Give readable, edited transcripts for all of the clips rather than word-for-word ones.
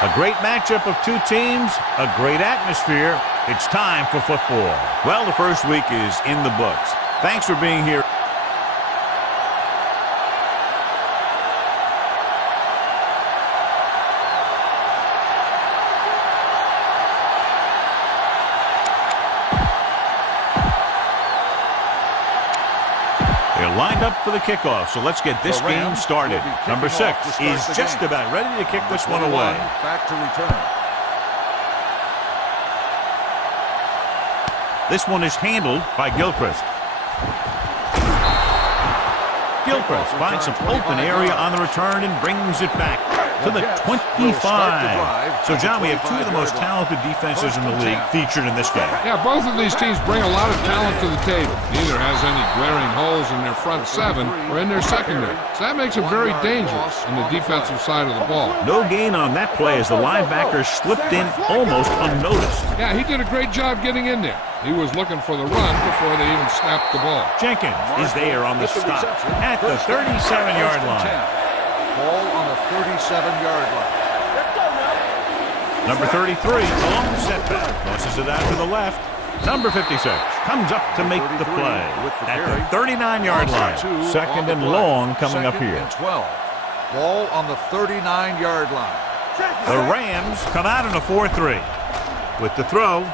A great matchup of two teams, a great atmosphere. It's time for football. Well, the first week is in the books. Thanks for being here. They're lined up for the kickoff, so let's get this game started. Number 6 is just about ready to kick this one away. Back to return. This one is handled by Gilchrist. Gilchrist finds some open area on the return and brings it back to the 25. So, John, we have two of the most talented defenses in the league featured in this game. Yeah, both of these teams bring a lot of talent to the table. Neither has any glaring holes in their front seven or in their secondary. So that makes it very dangerous on the defensive side of the ball. No gain on that play as the linebacker slipped in almost unnoticed. Yeah, he did a great job getting in there. He was looking for the run before they even snapped the ball. Jenkins is there on the stop at the 37-yard line. Ball on the 37-yard line. Number 33, a long setback. Tosses it out to the left. Number 56 comes up to make the play at the 39-yard line. Second and long coming up here. 12. Ball on the 39-yard line. The Rams come out in a 4-3. With the throw,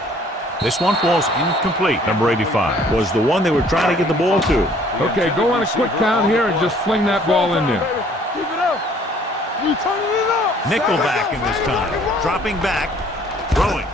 this one falls incomplete. Number 85 was the one they were trying to get the ball to. Okay, go on a quick count here and just fling that ball in there. Nickelback in this time. Dropping back. Throwing.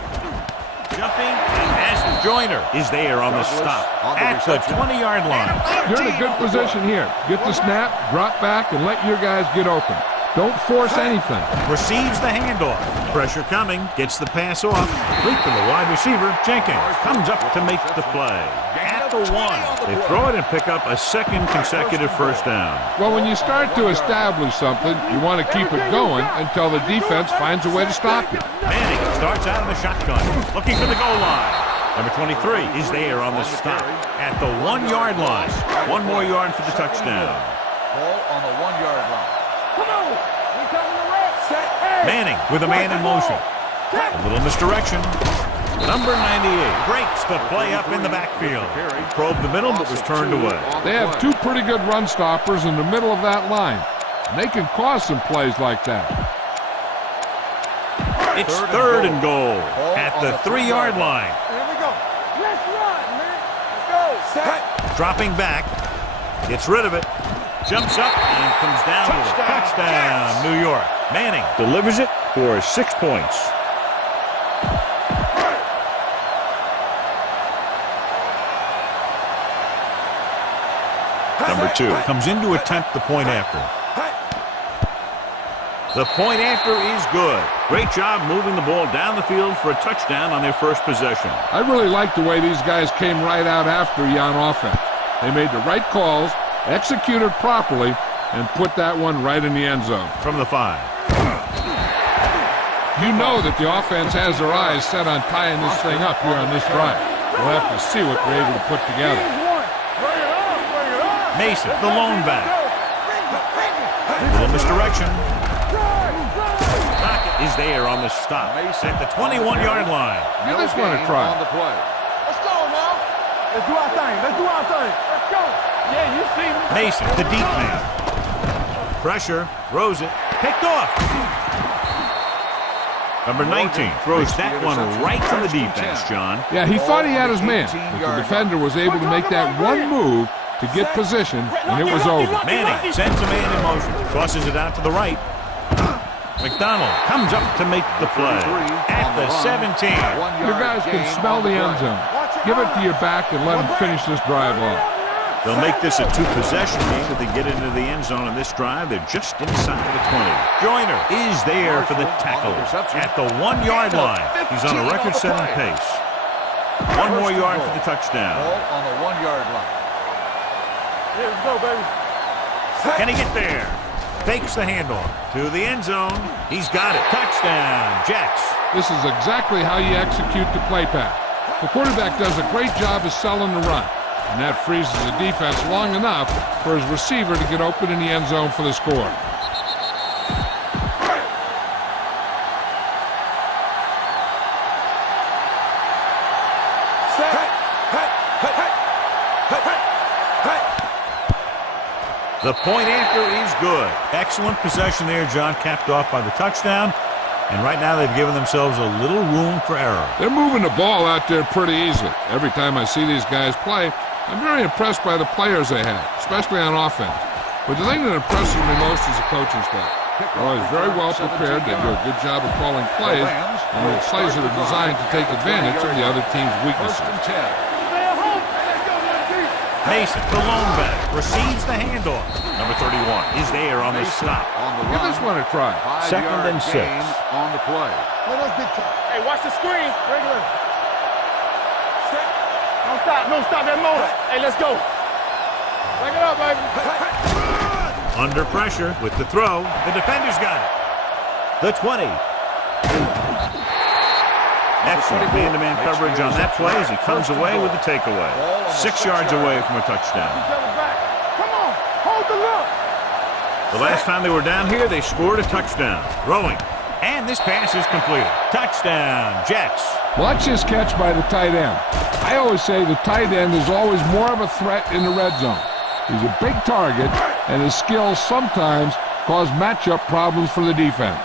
Jumping. And Joyner is there on the stop at the 20-yard line. You're in a good position here. Get the snap, drop back, and let your guys get open. Don't force anything. Receives the handoff. Pressure coming. Gets the pass off. Complete to the wide receiver. Jenkins comes up to make the play. At the 1. They throw it and pick up a second consecutive first down. Well, when you start to establish something, you want to keep it going until the defense finds a way to stop you. Manning starts out in the shotgun. Looking for the goal line. Number 23 is there on the stop at the 1-yard line. One more yard for the touchdown. Ball on the 1-yard line. Manning with a man in motion. A little misdirection. Number 98 breaks the play up in the backfield. Probed the middle but was turned away. They have two pretty good run stoppers in the middle of that line. They can cause some plays like that. It's third and goal at the 3-yard line. Here we go. Let's run, man. Let's go. Set. Dropping back. Gets rid of it. Jumps up and comes down with a touchdown, New York. Manning delivers it for 6 points. Number 2 comes in to attempt the point after. The point after is good. Great job moving the ball down the field for a touchdown on their first possession. I really like the way these guys came right out after you on offense. They made the right calls, executed properly, and put that one right in the end zone. From the 5. You know that the offense has their eyes set on tying this thing up here on this drive. We'll have to see what they're able to put together. Mason, the lone back. A little misdirection. Pocket is there on the stop at the 21-yard line. Give this one a try. On the play. Let's go now. Let's do our thing. Let's do our thing. Let's go. Yeah, you see me. Mason, the deep man. Pressure, throws it, picked off. Number 19 throws that one right to the defense, John. Yeah, he thought he had his man, but the defender was able to make that one move to get position, and it was over. Manning sends a man in motion, tosses it out to the right. McDonald comes up to make the play at the 17. Your guys can smell the end zone. Give it to your back and let them finish this drive off. They'll make this a 2-possession game if they get into the end zone on this drive. They're just inside the 20. Joyner is there for the tackle at the 1-yard line. He's on a record-setting pace. One more yard for the touchdown. Ball on the 1-yard line. Yeah, let's go, baby. Can he get there? Fakes the handoff to the end zone. He's got it. Touchdown, Jets. This is exactly how you execute the play pass. The quarterback does a great job of selling the run, and that freezes the defense long enough for his receiver to get open in the end zone for the score. The point after is good. Excellent possession there, John, capped off by the touchdown. And right now they've given themselves a little room for error. They're moving the ball out there pretty easily. Every time I see these guys play, I'm very impressed by the players they have, especially on offense. But the thing that impresses me most is the coaching staff. They're always very well prepared. They do a good job of calling plays, and the plays that are designed to take advantage of the other team's weaknesses. Mason, the lone back, receives the handoff. Number 31 is there on the stop. Give this one a try. 2nd and 6 on the play. Hey, watch the screen. Regular. Don't stop. No, stop that motor. Hey, let's go. Back it up, baby. Under pressure with the throw. The defender's got it. The 20. Excellent man-to-man coverage on that play as he comes away with the takeaway. 6 yards away from a touchdown. Come on, hold the look. The last time they were down here, they scored a touchdown. Throwing. And this pass is completed. Touchdown, Jets. Watch this catch by the tight end. I always say the tight end is always more of a threat in the red zone. He's a big target, and his skills sometimes cause matchup problems for the defense.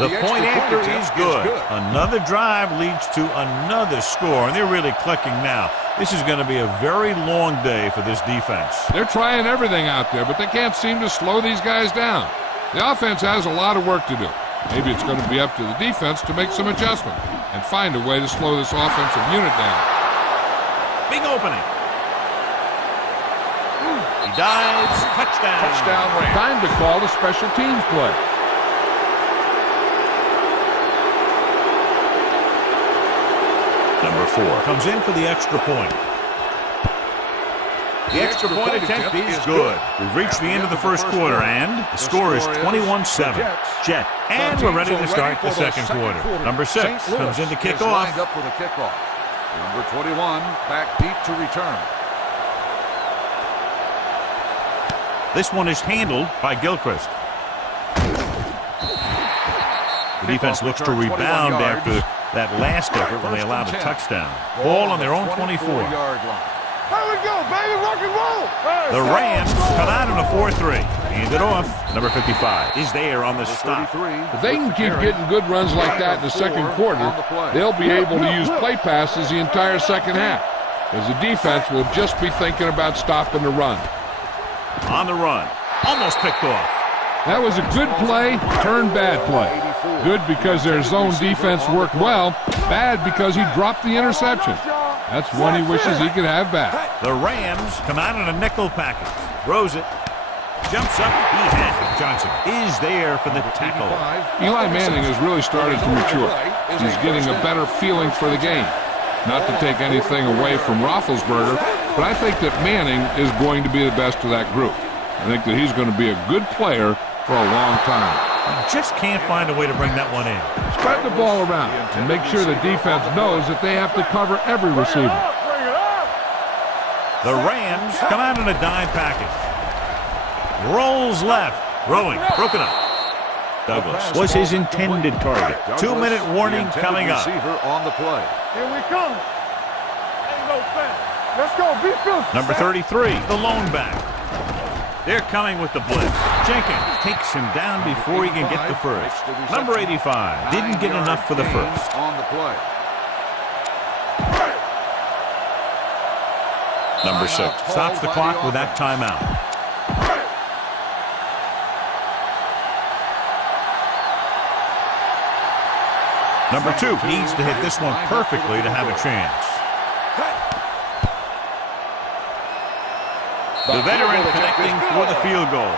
The point after is good. Another drive leads to another score, and they're really clicking now. This is going to be a very long day for this defense. They're trying everything out there, but they can't seem to slow these guys down. The offense has a lot of work to do. Maybe it's going to be up to the defense to make some adjustment and find a way to slow this offensive unit down. Big opening. He dives. Touchdown. Touchdown Rams. Time to call a special teams play. Number 4 comes in for the extra point. The extra point attempt is good. We've reached the end of the first quarter, and the score is 21-7. Jet. And we're ready to start the second quarter. Number 6 comes in to kick off. Lined up for the kickoff. Number 21 back deep to return. This one is handled by Gilchrist. The defense looks to rebound after that last effort when they allowed a touchdown. Ball on their own 24-yard line. Here we go, baby, rock and roll. The Rams come out in a 4-3. Hand it off. Number 55 is there on the stop. If they can keep getting good runs like that in the second quarter, they'll be able to use play passes the entire second half, as the defense will just be thinking about stopping the run. On the run. Almost picked off. That was a good play, turned bad play. Good because their zone defense worked well, bad because he dropped the interception. That's one he wishes he could have back. The Rams come out in a nickel package. Throws it. Jumps up. He has it. Johnson is there for the tackle. Eli Manning has really started to mature. He's getting a better feeling for the game. Not to take anything away from Roethlisberger, but I think that Manning is going to be the best of that group. I think that he's going to be a good player for a long time. You just can't find a way to bring that one in. Spread the ball around and make sure the defense knows that they have to cover every receiver. The Rams come out in a dime package. Rolls left. Throwing. Broken up. Douglas was his intended target. 2-minute warning coming up. On the play. Here we come. Ain't no fence. Let's go. Be filthy. Number 33, the lone back. They're coming with the blitz. Jenkins takes him down before he can get the first. Number 85 didn't get enough for the first. On the play. Number 6 stops the clock with that timeout. Number 2 needs to hit this one perfectly to have a chance. The veteran connecting for the field goal.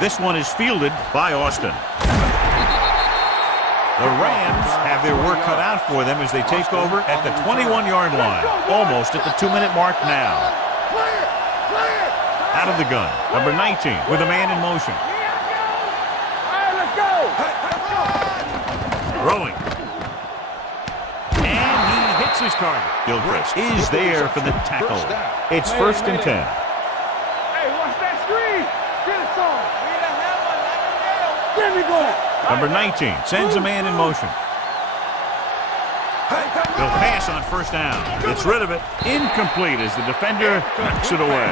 This one is fielded by Austin. The Rams have their work cut out for them as they take over at the 21-yard line, almost at the 2-minute mark now. Out of the gun, number 19 with a man in motion. Throwing. And he hits his target. Gilchrist is there for the tackle. It's 1st and 10. Number 19 sends a man in motion. He'll pass on first down. Gets rid of it. Incomplete as the defender knocks it away.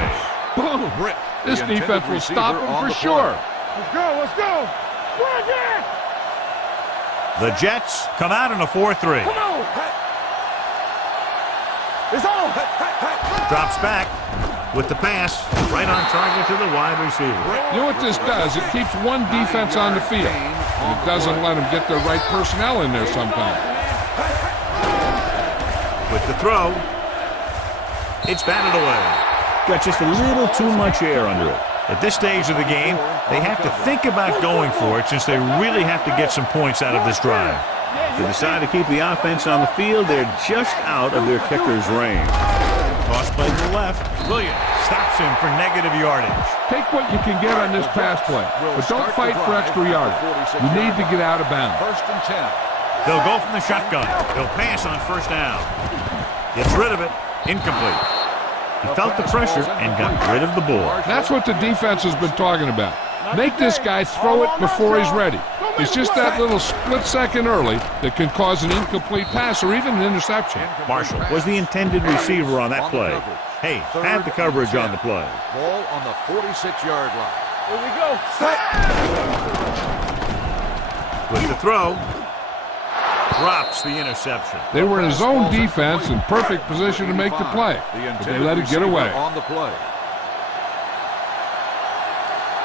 Boom. This defense will stop him for sure. Let's go, let's go. The Jets come out in a 4-3. Come on. It's on. Drops back with the pass. Right on target to the wide receiver. You know what this does? It keeps one defense on the field. And it doesn't let them get the right personnel in there sometimes. With the throw, it's batted away. Got just a little too much air under it. At this stage of the game, they have to think about going for it since they really have to get some points out of this drive. They decide to keep the offense on the field. They're just out of their kicker's range. Toss play to the left. Williams stops him for negative yardage. Take what you can get on this pass play, but don't fight for extra yardage. You need to get out of bounds. 1st and 10. They'll go from the shotgun. He'll pass on first down. Gets rid of it. Incomplete. He felt the pressure and got rid of the ball. That's what the defense has been talking about. Make this guy throw it before he's ready. It's just that little split second early that can cause an incomplete pass or even an interception. Marshall was the intended receiver on that play. Hey, had the coverage on the play. Ball on the 46-yard line. Here we go. With the throw, drops the interception. They were in his own defense in perfect position to make the play, but they let it get away. On the play.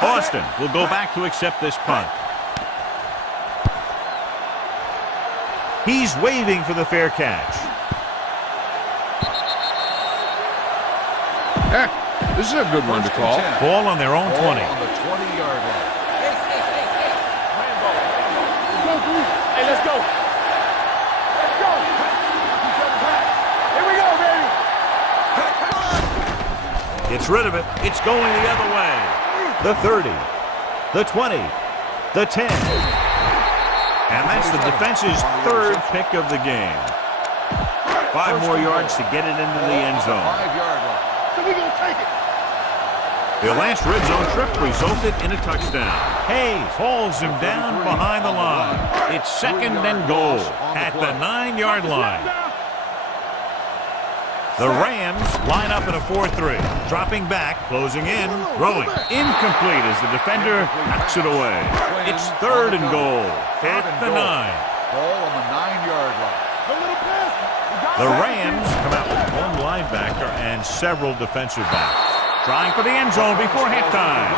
Austin will go back to accept this punt. He's waving for the fair catch. Heck, this is a good one to call. Ball on their own 20. On the 20-yard line. Hey, let's go. Let's go. Here we go, baby. Gets rid of it. It's going the other way. The 30, the 20, the 10. And that's the defense's third pick of the game. 5 more yards to get it into the end zone. 5-yard line. So we're going to take it. Their last red zone trip resulted in a touchdown. Hayes hauls him down behind the line. It's 2nd and goal at the 9-yard line. The Rams line up in a 4-3. Dropping back, closing in, throwing. Incomplete as the defender knocks it away. It's 3rd and goal at the 9. Ball on the 9-yard line. The Rams come out with one linebacker and several defensive backs. Trying for the end zone before halftime.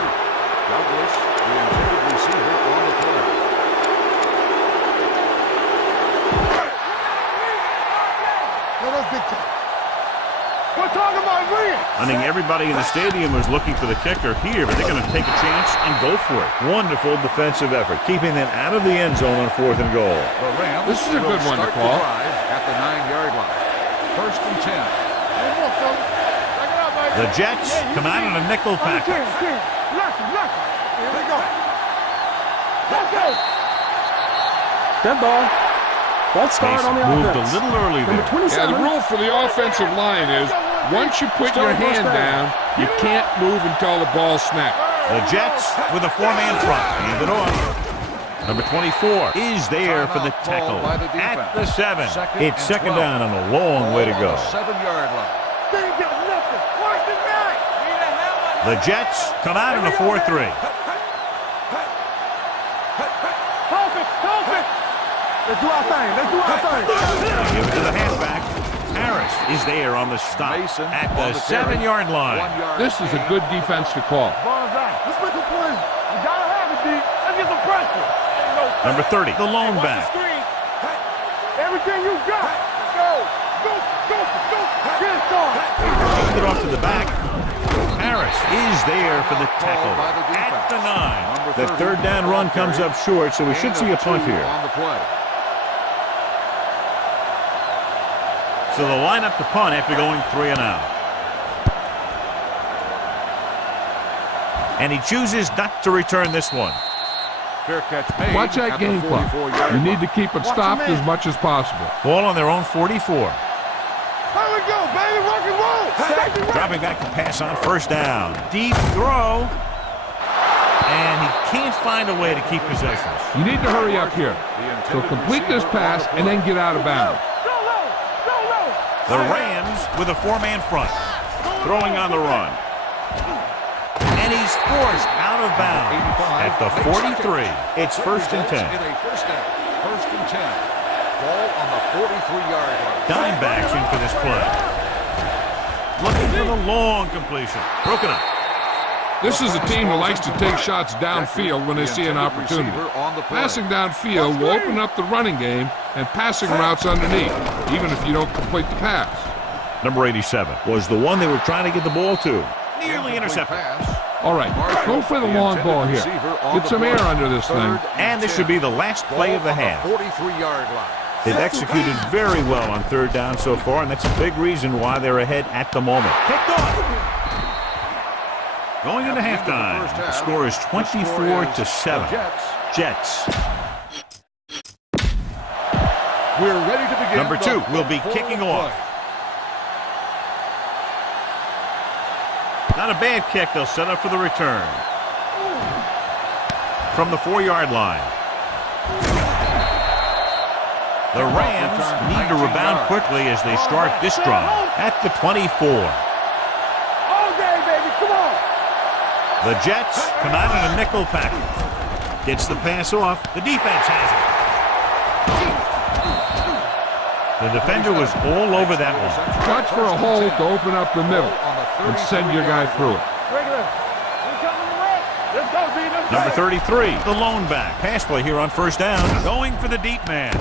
Douglas, the intended receiver on the play. No, that's big time. We're talking about win. I think everybody in the stadium was looking for the kicker here, but they're going to take a chance and go for it. Wonderful defensive effort, keeping them out of the end zone on 4th and goal. The Rams This is a good one to start call. the drive at the 9-yard line. 1st and 10. The Jets come out in a nickel package. Here we go. Let's go. Dead ball. Let's start on the Moved offense. a little early Number there. 27. Yeah, the rule for the offensive line is once you put your hand down, you can't move until the ball snaps. The Jets with a 4-man front. Hand it off. Number 24 is there for the tackle at the 7. It's 2nd down and a long way to go. 7-yard line. They ain't got nothing. Worse than that. The Jets come out in a 4-3. Talk it. Let's do our thing. Give it to the halfback. Harris is there on the stop Mason at on the the carry. 7-yard line. 1 yard. This is a good defense to call. Let's make a play. You gotta have it, D. Let's get some pressure. Number 30, the lone back. Everything you got. Go. Get it started. Hand it off to the back. Harris is there for the tackle by the at defense. the 9. Number The 30, 3rd down run comes up short, so we should see a punt here. On the play. So they'll line up to punt after going 3 and out. And he chooses not to return this one. Fair catch made. Watch that at the game clock. 44-yard You line. need to keep it stopped as much as possible. Ball on their own 44. Here we go, baby. Rock and roll. Dropping back to pass on 1st down. Deep throw. And he can't find a way to keep possession. You need to hurry up here. So complete this pass and then get out of bounds. The Rams with a four-man front. Throwing on the run. And he's forced out of bounds at the 43. It's 1st and 10. First and 10. Ball on the 43-yard line. Dime backs in for this play. Looking for the long completion. Broken up. This is a team that likes to take shots downfield when they see an opportunity. Passing downfield will open up the running game and passing routes underneath, even if you don't complete the pass. Number 87 was the one they were trying to get the ball to. Nearly intercepted. All right, go for the long ball here. Get some air under this thing. And this should be the last play of the half. 43-yard line. They've executed very well on 3rd down so far, and that's a big reason why they're ahead at the moment. Picked off. Going into halftime, the score is 24-7. Jets. We're ready to begin. Number 2 will be kicking off. Not a bad kick. They'll set up for the return. From the 4-yard line. The Rams need to rebound quickly as they start this drive at the 24. The Jets come out in a nickel package. Gets the pass off. The defense has it. The defender was all over that one. Watch for a hole to open up the middle and send your guy through it. Number 33, the lone back. Pass play here on 1st down. Going for the deep man.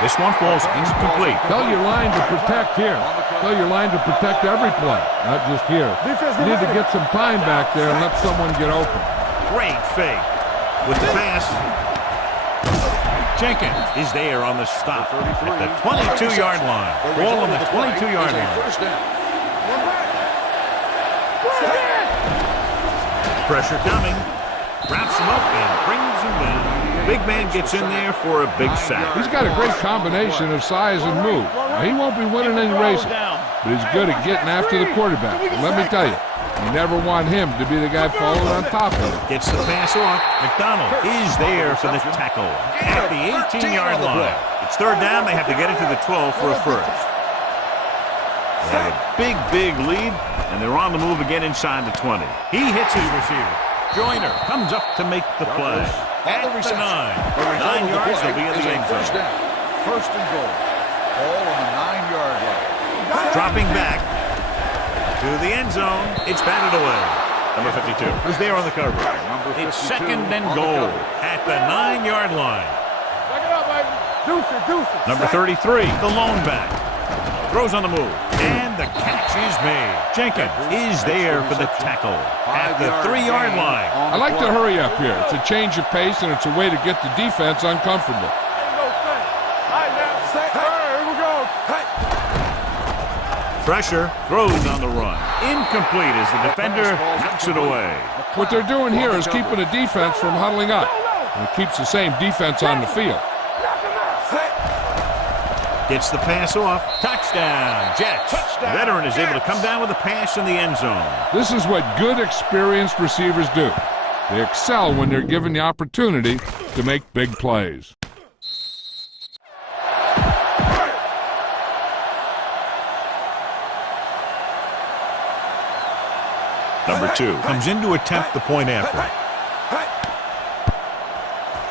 This one falls incomplete. Tell your line to protect here. Tell your line to protect every play, not just here. You need to get some time back there and let someone get open. Great fake. With the pass. Jenkins is there on the stop at the 22-yard line. Ball on the 22-yard line. Pressure coming. Wraps him up and brings him down. Big man gets in there for a big sack. He's got a great combination of size and move. Now, he won't be winning any races, but he's good at getting after the quarterback. And let me tell you, you never want him to be the guy following on top of him. Gets the pass off. McDonald is there for the tackle at the 18-yard line. It's 3rd down. They have to get it to the 12 for a first. They have a big lead, and they're on the move again inside the 20. He hits his receiver. Joyner comes up to make the play. At the 9. 9 yards, they'll be in the end zone. First and goal. Ball on the 9-yard line. Dropping back to the end zone. It's batted away. Number 52 is there on the cover. It's 2nd and goal at the 9-yard line. Number 33, the lone back. Throws on the move. And the catch is made. Jenkins is there for the tackle at the 3-yard line. I like to hurry up here. It's a change of pace, and it's a way to get the defense uncomfortable. Pressure, throws on the run. Incomplete as the defender knocks it away. What they're doing here is keeping the defense from huddling up. And it keeps the same defense on the field. Gets the pass off. Touchdown, Jets. The veteran is able to come down with a pass in the end zone. This is what good, experienced receivers do. They excel when they're given the opportunity to make big plays. Number 2 comes in to attempt the point after.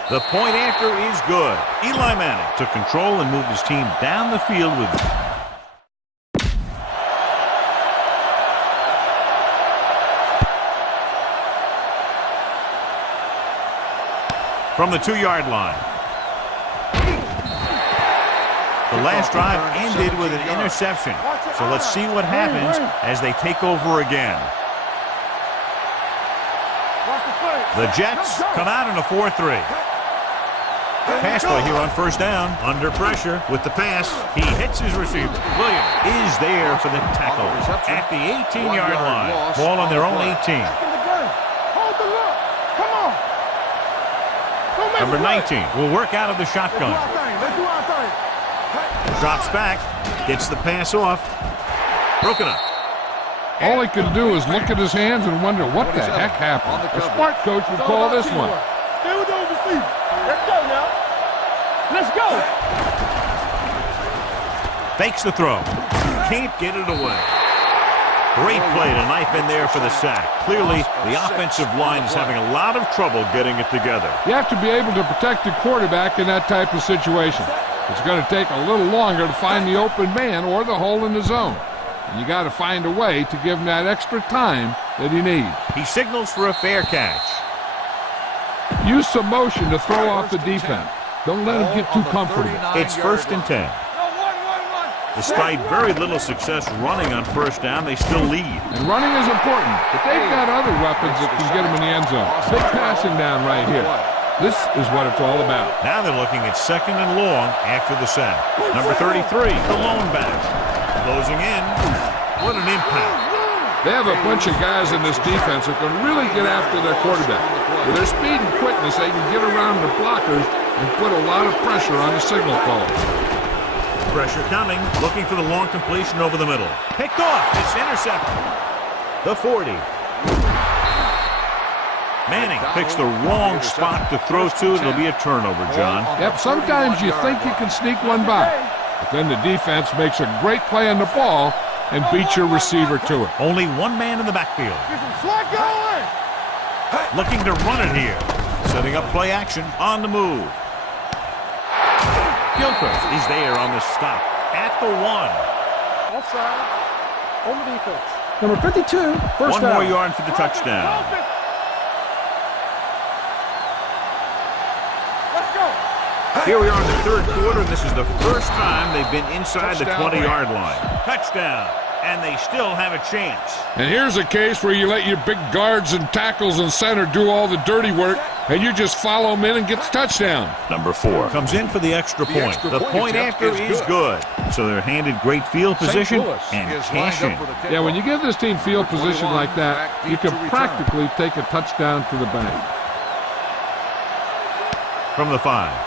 The point after is good. Eli Manning took control and moved his team down the field with from the 2-yard line. The last drive ended with an interception. So let's see what happens as they take over again. The Jets come out in a 4-3. Pass play here on 1st down. Under pressure with the pass. He hits his receiver. Williams is there for the tackle at the 18-yard line. Ball on their own 18. Number 19 will work out of the shotgun. Drops back. Gets the pass off. Broken up. All he can do is look at his hands and wonder what the heck happened. A smart coach would call this one. Stay with those receivers. Let's go now. Let's go. Fakes the throw. Can't get it away. Great play to knife in there for the sack. Clearly, the offensive line is having a lot of trouble getting it together. You have to be able to protect the quarterback in that type of situation. It's going to take a little longer to find the open man or the hole in the zone. And you got to find a way to give him that extra time that he needs. He signals for a fair catch. Use some motion to throw off the defense. Don't let him get too comfortable. It's 1st and 10. Despite very little success running on first down, they still lead. And running is important, but they've got other weapons that can get them in the end zone. Big passing down right here. This is what it's all about. Now they're looking at 2nd and long after the sack. Number 33, the lone back. Closing in. What an impact. They have a bunch of guys in this defense that can really get after their quarterback. With their speed and quickness, they can get around the blockers and put a lot of pressure on the signal callers. Pressure coming, looking for the long completion over the middle. Picked off, it's intercepted. The 40. Manning picks the wrong spot to throw to. It'll be a turnover, John. Yep, sometimes you think you can sneak one by, but then the defense makes a great play on the ball and beats your receiver to it. Only one man in the backfield. Looking to run it here. Setting up play action on the move. Gilchrist is there on the stop at the 1. Offside on the defense. Number 52, first down. 1 more yard for the touchdown. Let's go. Here we are in the 3rd quarter, and this is the first time they've been inside the 20-yard line. Touchdown, and they still have a chance. And here's a case where you let your big guards and tackles and center do all the dirty work, and you just follow them in and get the touchdown. Number 4 comes in for the extra point. The point after is good. So they're handed great field position and cash in. Yeah, when you give this team field position like that, you can practically take a touchdown to the bank. From the 5.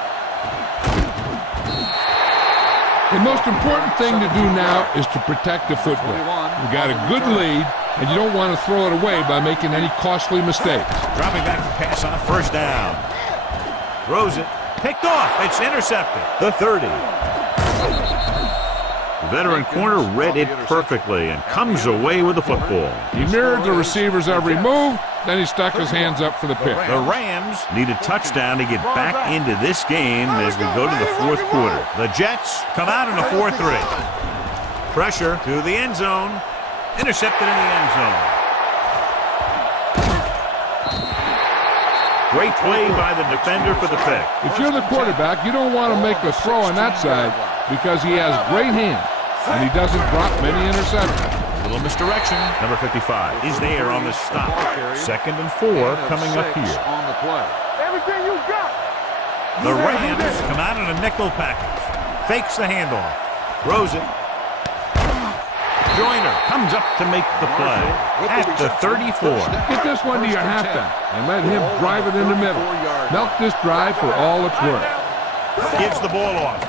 The most important thing to do now is to protect the football. You got a good lead, and you don't want to throw it away by making any costly mistakes. Dropping back to pass on a first down. Throws it. Picked off. It's intercepted. The 30. The veteran corner read it perfectly and comes away with the football. He mirrored the receiver's every move, then he stuck his hands up for the pick. The Rams need a touchdown to get back into this game as we go to the 4th quarter. The Jets come out in a 4-3. Pressure to the end zone. Intercepted in the end zone. Great play by the defender for the pick. If you're the quarterback, you don't want to make a throw on that side because he has great hands and he doesn't drop many interceptions. Little misdirection. Number 55 is there on the stop. 2nd and 4 coming up here. Everything you got. The Rams come out in a nickel package. Fakes the handoff. Throws it. Joyner comes up to make the play at the 34. Get this one to your halfback and let him drive it in the middle. Milk this drive for all it's worth. Gives the ball off.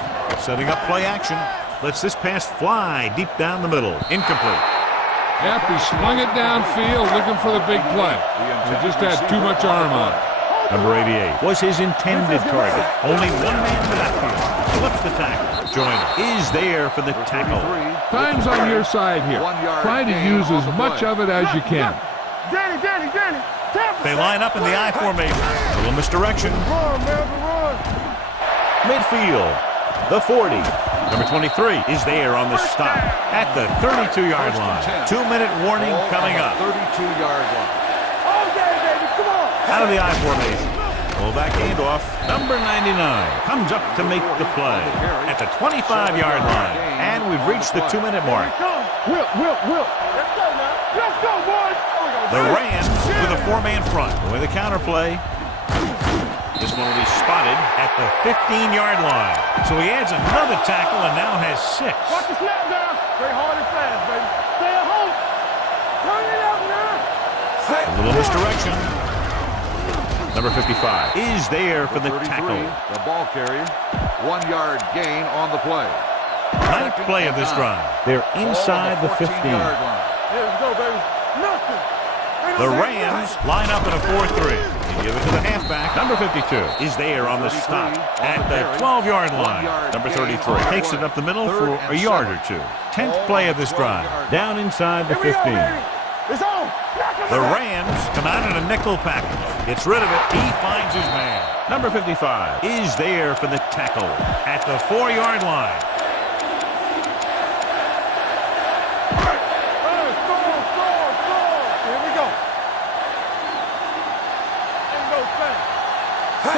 Setting up play action. Lets this pass fly deep down the middle. Incomplete. Yep, he slung it downfield looking for the big play. He just had too much arm on it. Number 88 was his intended target. Only one man in the backfield. Flips the tackle. Joyner is there for the tackle. Time's on your side here. Try to use as much of it as you can. Danny. They line up in the I formation. A little misdirection. Midfield. The 40. Number 23 is there on the stop at the 32-yard line. 2-minute warning coming up. 32-yard line. Out of the I formation. Fullback handoff. Number 99 comes up to make the play at the 25-yard line. And we've reached the 2-minute mark. Will. Let's go now. Let's go, boys. The Rams with a 4-man front. With a counter play. This one will be spotted at the 15-yard line. So he adds another tackle and now has 6. Watch the snap down. Stay hard and fast, baby. Stay at home. Turn it up now. A little misdirection. Number 55 is there for the tackle. The ball carrier. 1-yard gain on the play. 9th play of this drive. They're inside the 15. Let's go, baby. Nothing. The Rams line up in a 4-3. They give it to the halfback. Number 52 is there on the stop at the 12-yard line. Number 33 takes it up the middle for a yard or two. 10th play of this drive. Down inside the 15. It's on. The Rams come out in a nickel package. Gets rid of it. He finds his man. Number 55 is there for the tackle at the 4-yard line.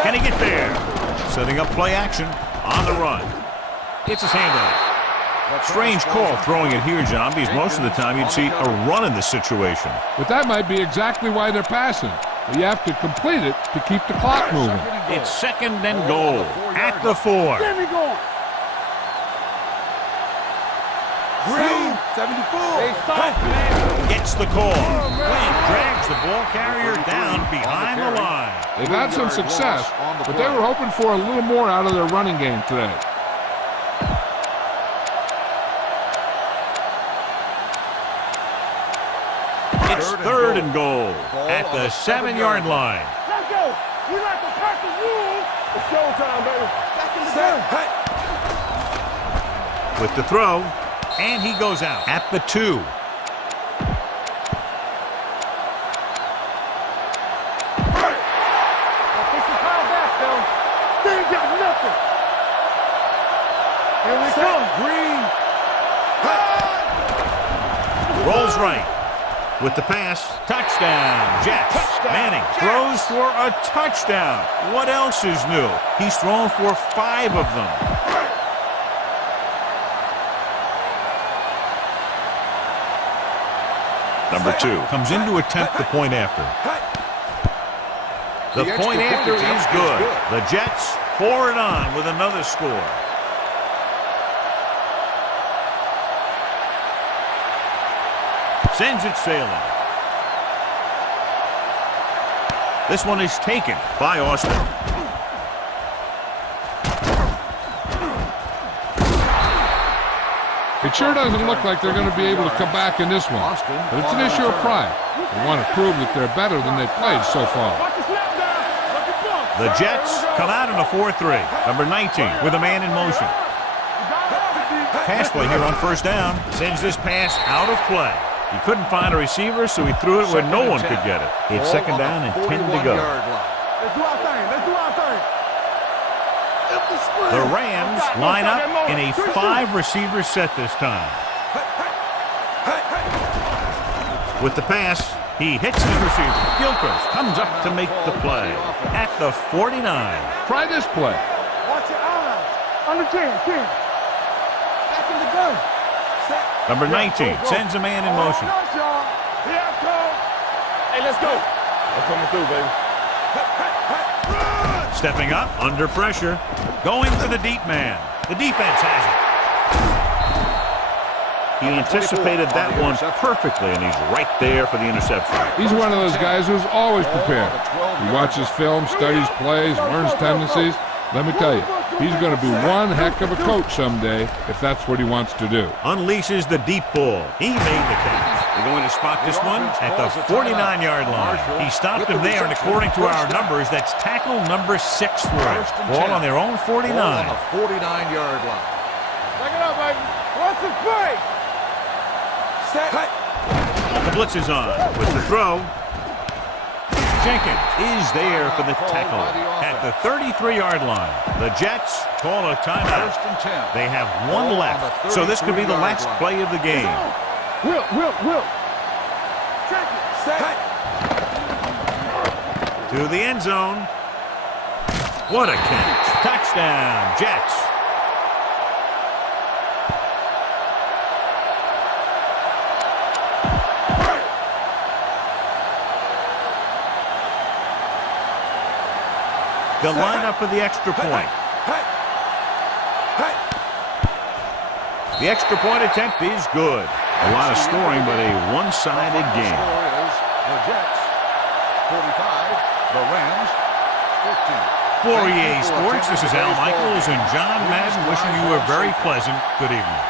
Can he get there? Setting up play action on the run. It's his handoff. Strange call throwing it here, John, because most of the time you'd see a run in this situation. But that might be exactly why they're passing. But you have to complete it to keep the clock moving. It's 2nd and goal at the 4. Get me going. Green, 74. Gets the call. Wynn drags the ball carrier down behind the line. They've had some success, but they were hoping for a little more out of their running game today. It's 3rd and goal at the 7-yard line. Let's go. We like to pack the rules. It's showtime, baby. Back in the game. With the throw, and he goes out at the 2. Rolls right. With the pass, touchdown, Jets. Manning throws for a touchdown. What else is new? He's thrown for 5 of them. Number 2 comes in to attempt the point after. The point after is good. The Jets forward on with another score. Sends it sailing. This one is taken by Austin. It sure doesn't look like they're going to be able to come back in this one. But it's an issue of pride. They want to prove that they're better than they've played so far. The Jets come out in a 4-3. Number 19 with a man in motion. Pass play here on 1st down. Sends this pass out of play. He couldn't find a receiver, so he threw it where no one could get it. It's 2nd down and 10 to go. Let's do our thing. Let's do our thing. The Rams line up in a 5-receiver set this time. With the pass, he hits his receiver. Gilchrist comes up to make the play at the 49. Try this play. Watch your eyes. On the 10. Back in the gun. Number 19 sends a man in motion. Hey, let's go. I'm coming through, baby. Stepping up, under pressure, going for the deep man. The defense has it. He anticipated that one perfectly, and he's right there for the interception. He's one of those guys who's always prepared. He watches film, studies plays, learns tendencies. Let me tell you, he's going to be one heck of a coach someday if that's what he wants to do. Unleashes the deep ball. He made the catch. They're going to spot this one at the 49-yard line. He stopped him there, and according to our numbers, that's tackle number 6 for him. Ball on their own 49. On the 49-yard line. Back it up, baby. What's the play? The blitz is on with the throw. Jenkins is there for the tackle at the 33-yard line. The Jets call a timeout. They have 1 left, so this could be the last play of the game. Will. To the end zone. What a catch. Touchdown, Jets. The lineup for the extra point. The extra point attempt is good. A lot of scoring, but a one-sided game. The Jets, 45. The Rams, 15. For EA Sports, this is Al Michaels and John Madden wishing you a very pleasant good evening.